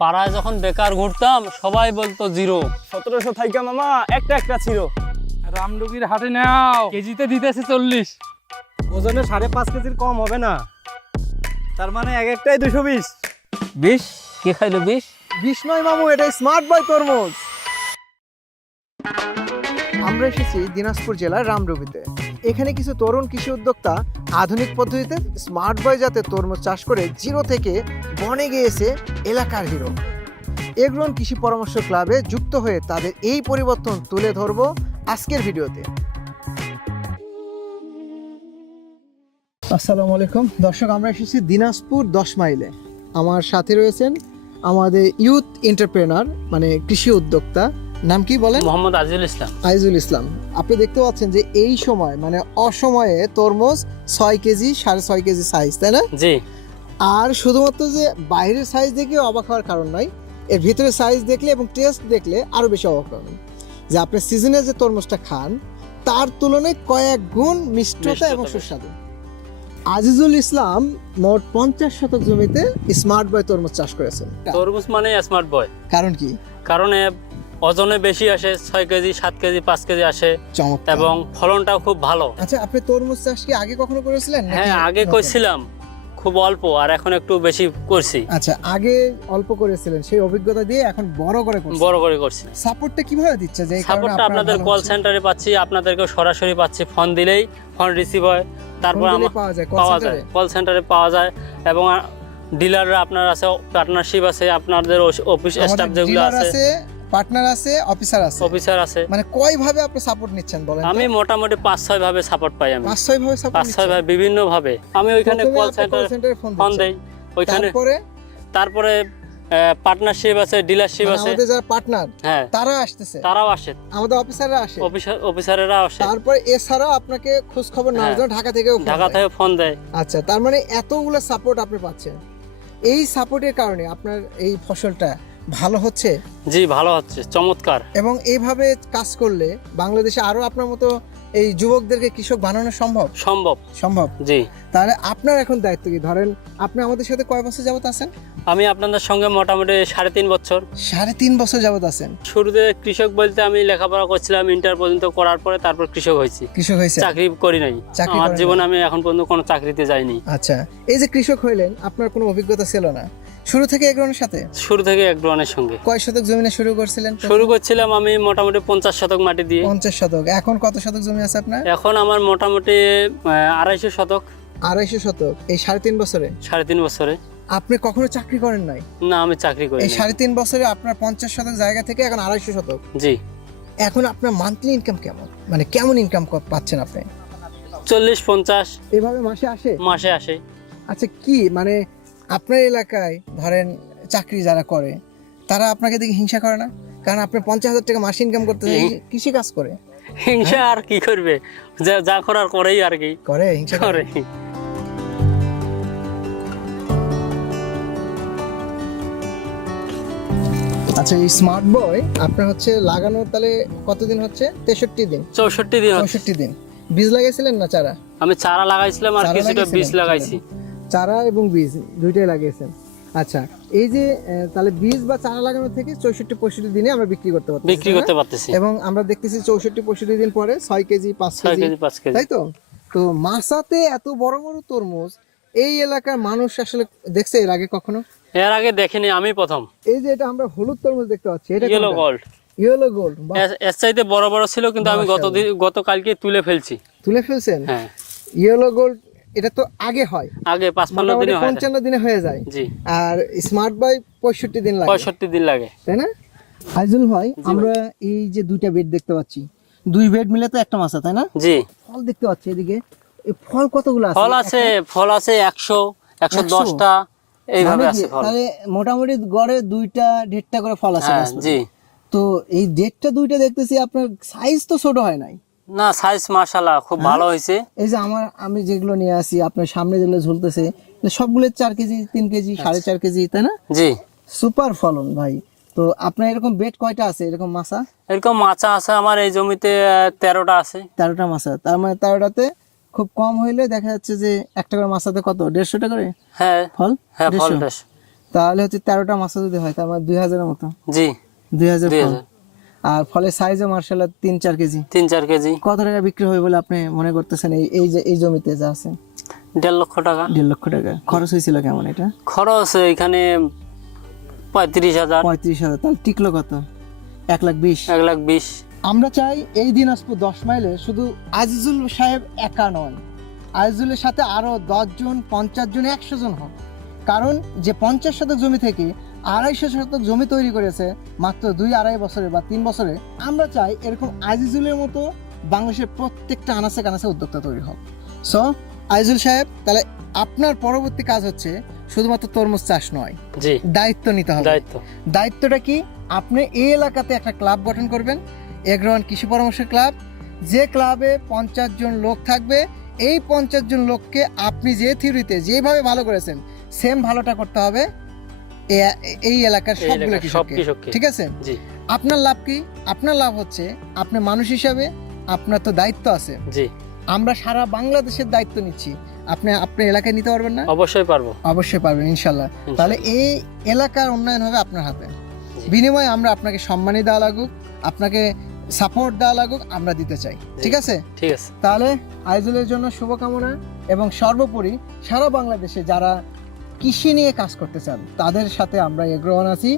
পাড়ায় যখন বেকার ঘুরতাম সবাই বলতো জিরো। 1700 থাইকা মামা একটা একটা ছিল। রামডুগির হাটে নাও, কেজিতে দিতেছে 40। ওজনে 5.5 কেজির কম হবে না, তার মানে এক একটাই 220। 20 কে খাইলো 20? 20 নয় মামু, এটা স্মার্ট বয় তরমুজ। আমরা এসেছি দিনাজপুর জেলার রামডুবিতে। এখানে কিছু তরুণ কৃষি উদ্যোক্তা আধুনিক পদ্ধতিতে স্মার্ট বয় জাতের তরমুজ চাষ করে জিরো থেকে বনে গিয়েছে এলাকার হিরো। এগ্রন কৃষি পরামর্শ ক্লাবে যুক্ত হয়ে তাদের এই পরিবর্তন তুলে ধরবো আজকের ভিডিওতে। আসসালামু আলাইকুম দর্শক, আমরা এসেছি দিনাজপুর 10 মাইলে। আমার সাথে রয়েছেন আমাদের ইউথ এন্টারপ্রেনার মানে কৃষি উদ্যোক্তা, নাম কি বলেন? মোহাম্মদ আজিজুল ইসলাম। আইজুল ইসলাম। আপনি দেখতে পাচ্ছেন যে এই সময় মানে অসময়ে তরমুজ 6 কেজি 6.5 কেজি সাইজ, তাই না? জি। আর শুধুমাত্র যে বাইরের সাইজ দেখে অবাক হওয়ার কারণ নয়, এর ভিতরে সাইজ দেখলে এবং টেস্ট দেখলে আরো বেশি অবাক হবেন যে আপনি সিজনে যে তরমুজটা খান তার তুলনায় কয়েক গুণ মিষ্টতা এবং সুস্বাদু। আজিজুল ইসলাম মোট 50 শতক জমিতে স্মার্ট বয় তরমুজ চাষ করেছেন। তরমুজ মানে স্মার্ট বয়। কারণ কি? কারণে ওজনে বেশি আসে, 6 কেজি 7 কেজি 5 কেজি আসে চমৎকার। এবং ফলনটাও খুব ভালো। আচ্ছা, আপনি তরমুজ চাষ কি আগে কখনো করেছিলেন? হ্যাঁ, আগে করছিলাম খুব অল্প, আর এখন একটু বেশি করছি। আচ্ছা, আগে অল্প করেছিলেন, সেই অভিজ্ঞতা দিয়ে এখন বড় করে করছেন। বড় করে করছি। সাপোর্টটা কিভাবে দিচ্ছে? যে এই কারণে সাপোর্টটা আপনার আপনাদের ভালো কল হচ্ছে? সেন্টারে পাচ্ছি, আপনাদেরকে সরাসরি পাচ্ছি। ফোন দিলেই ফোন রিসিভ হয়, তারপর ফোন দিলেই আমার পাওয়া যায় call পাওয়া center যায়, এ? কল সেন্টারে পাওয়া যায়। এবং ডিলাররা আপনার আছে, পার্টনারশিপ আছে, আপনাদের অফিস স্টাফ আমাদের যেগুলো dealer আছে, পার্টনার আছে, অফিসার আছে। অফিসার আছে। মানে কয় ভাবে আপনি সাপোর্ট নিচ্ছেন বলেন? আমি মোটামুটি 5-6 ভাবে সাপোর্ট পাই। আমি 5-6 ভাবে সাপোর্ট 5-6 ভাবে বিভিন্ন ভাবে আমি ওইখানে কল সেন্টারে ফোন দেই। ওইখানে তারপরে পার্টনারশিপ আছে, ডিলারশিপ আছে। আমাদের যারা পার্টনার হ্যাঁ, তারা আসতেছে, তারাও আসে, আমাদের অফিসাররা আসে, অফিসারেরা আসে। তারপরে এছাড়াও আপনাকে খোঁজ খবর নেওয়ার হ্যাঁ, জন্য ঢাকা থেকেও ঢাকা থেকে ফোন দেয়। আচ্ছা, তার মানে এতগুলো সাপোর্ট আপনি পাচ্ছেন। এই সাপোর্টের কারণে আপনার এই ফসলটা ভালো হচ্ছে। জি, ভালো হচ্ছে, চমৎকার। এবং এইভাবে কাজ করলে বাংলাদেশে আরো আপনার মতো এই যুবকদেরকে কৃষক বানানো সম্ভব। সম্ভব। জি। তাহলে আপনার এখন দায়িত্ব কি? ধরেন আপনি আমাদের সাথে কয় বছর যাবত আছেন? আমি আপনাদের সঙ্গে মোটামুটি 3.5 বছর। 3.5 বছর যাবত আছেন। শুরুতে কৃষক বলতে আমি লেখাপড়া করছিলাম, ইন্টার পর্যন্ত করার পরে তারপর কৃষক হয়েছি। কৃষক হয়েছে? চাকরি করি নাই, চাকরি আমার করেন জীবনে নাই। আমি এখন পর্যন্ত কোনো চাকরিতে যাইনি। আচ্ছা, এই যে কৃষক হইলেন, আপনার কোনো অভিজ্ঞতা ছিল না, শুরু থেকে এগ্রনের সাথে? শুরু থেকে এক ড্রোনের সঙ্গে। কয় শতক জমিনে শুরু করছিলেন? শুরু করছিলাম আমি মোটামুটি 50 শতক মাটি দিয়ে। 50 শতক। এখন কত শতক জমি আছে আপনার? এখন আমার মোটামুটি 250 শতক। 250 শতক। এই 3.5 বছরে? 3.5 বছরে। আপনি কখনো চাকরি করেন নাই? না, আমি চাকরি করি এই নাই। 3.5 বছরে আপনার 50 শতক জায়গা থেকে এখন 250 শতক। জি। এখন আপনার মান্থলি ইনকাম কেমন? মানে কেমন ইনকাম পাচ্ছেন আপনি? 40-50 এভাবে মাসে আসে? মাসে আসে। আচ্ছা, কি মানে আপনার এলাকায় ধরেন চাকরি যারা করে তারা আপনাকে দেখে হিংসা করে না? কারণ আপনি 50,000 টাকা মাসে ইনকাম করতে কৃষি কাজ করে। হিংসা আর কি করবে, যা করার করেই আর কি করে হিংসা করে। করে। আচ্ছা, এই স্মার্ট বয় আপনার হচ্ছে লাগানো তাহলে কতদিন হচ্ছে? 63 দিন। 64 দিন হচ্ছে। 64 দিন। বীজ লাগাইছিলেন না চারা? আমি চারা লাগাইছিলাম আর চারা কিছুটা বীজ লাগাইছিলেন? লাগাইছি। চারা এবং বীজ দুইটাই লাগিয়েছেন। আচ্ছা, এই যে তাহলে বীজ বা চারা লাগানো থেকে 64-65 দিনে আমরা বিক্রি করতে পারতেছি। বিক্রি করতে পারতেছি। এবং আমরা দেখতেছি 64-65 দিন পরে 6 কেজি 5 6 কেজি, কেজি 5 কেজি। তাই তো? তো মাসাতে এত বড় বড় তরমুজ এই এলাকার মানুষ আসলে দেখছে এর আগে কখনো? এর আগে দেখিনি, আমি প্রথম। এই যে এটা আমরা হলুদ তরমুজ দেখতে পাচ্ছি, এটা ইয়েলো গোল্ড। Yellow gold. এর চাইতে বড় বড় ছিল, কিন্তু আমি গতকালকে তুলে ফেলছি। তুলে ফেলছেন? হ্যাঁ। ইয়েলো গোল্ড এটা তো আগে হয়, আগে 55 দিনে হয়। 55 দিনে হয়ে যায়। জি। আর স্মার্ট বয় 65 দিন লাগে। 65 দিন লাগে, তাই না? আইজুল ভাই, আমরা এই যে দুইটা বেড দেখতে পাচ্ছি, দুই বেড মিলে তো একটা মাছা, তাই না? জি। ফল দেখতে পাচ্ছি এদিকে, এই ফল কতগুলো আছে? ফল আছে 100 110টা এইভাবে মানে আছে কি, ফল। তাহলে মোটামুটি গড়ে 2টা-1.5টা করে ফল আছে হ্যাঁ, গাছটাতে। জি। তো এই 1.5টা-2টা দেখতেছি আপনার সাইজ তো ছোট হয় নাই। না, সাইজ মাশাআল্লাহ খুব ভালো হয়েছে। এই যে আমি যেগুলো নিয়ে আসি আপনার সামনে যেগুলো ঝুলতেছে সবগুলো 4 কেজি 3 কেজি 4.5 কেজি, তাই না? জি। সুপার ফলন ভাই। তো আপনার এরকম বেড কয়টা আছে এরকম মাছা? এরকম মাচা আছে আমার এই জমিতে 13টা আছে। 13টা মাছা। তার মানে 13টাতে খুব কম হইলে দেখা যাচ্ছে যে একটা করে মাছাতে কত 150 টাকা করে হ্যাঁ ফল? হ্যাঁ, ফল 150। 150। তাহলে হচ্ছে 13টা মাছা যদি হয় তার মানে 2000-এর মতো। জি 2000 ফল। 2000 আর ফলের সাইজও মার্শাল্লাহ 3-4 কেজি। 3-4 কেজি। কত টাকা বিক্রি হবে বলে আপনি মনে করতেছেন এই যে এই জমিতে যা আছে? 1.5 লক্ষ টাকা। 1.5 লক্ষ টাকা খরচ হয়েছিল কেমন এটা? খরচ এখানে 35,000। 35,000। তাহলে টিকলো কত? 1,20,000। 1,20,000। আমরা চাই এই দিনাজপুর 10 মাইলে শুধু আজিজুল সাহেব একা নয়, আজিজুলের সাথে আরো 10 জন, 50 জন, 100 জন হোক। কারণ যে 50 শতক জমি থেকে 250 শতক জমি তৈরি করেছে মাত্র 2-2.5 বছরে বা 3 বছরে, আমরা চাই এরকম আজিজুলের মতো বাংলাদেশের প্রত্যেকটা আনাচে কানাচে উদ্যোক্তা তৈরি হোক। সো আজিজুল সাহেব, তাহলে আপনার পরবর্তী কাজ হচ্ছে শুধুমাত্র তরমুজ চাষ নয়, জি দায়িত্ব নিতে হবে। দায়িত্বটা কি? আপনি এই এলাকাতে একটা ক্লাব গঠন করবেন, এগ্রোয়ান কৃষি পরামর্শ ক্লাব। যে ক্লাবে 50 জন লোক থাকবে, এই 50 জন লোককে আপনি যে থিওরিতে যেভাবে ভালো করেছেন সেম ভালোটা করতে হবে এই এলাকার সবগুলো কৃষককে। ঠিক আছে? জি। আপনার লাভ কি? আপনার লাভ হচ্ছে আপনি মানুষ হিসাবে আপনার তো দায়িত্ব আছে। জি। আমরা সারা বাংলাদেশের দায়িত্ব নিচ্ছি, আপনি আপনার এলাকায় নিতে পারবেন না? অবশ্যই পারবো। অবশ্যই পারবেন ইনশাল্লাহ। তাহলে এই এলাকার উন্নয়ন হবে আপনার হাতে। বিনিময়ে আমরা আপনাকে সম্মানী দেওয়া লাগুক, আপনাকে সাপোর্ট দেওয়া লাগুক, আমরা দিতে চাই। ঠিক আছে? ঠিক আছে। তাহলে আইজুলের জন্য শুভকামনা, এবং সর্বোপরি সারা বাংলাদেশে যারা কৃষি নিয়ে কাজ করতে চান তাদের সাথে আমরা এগ্রোয়ান আছি।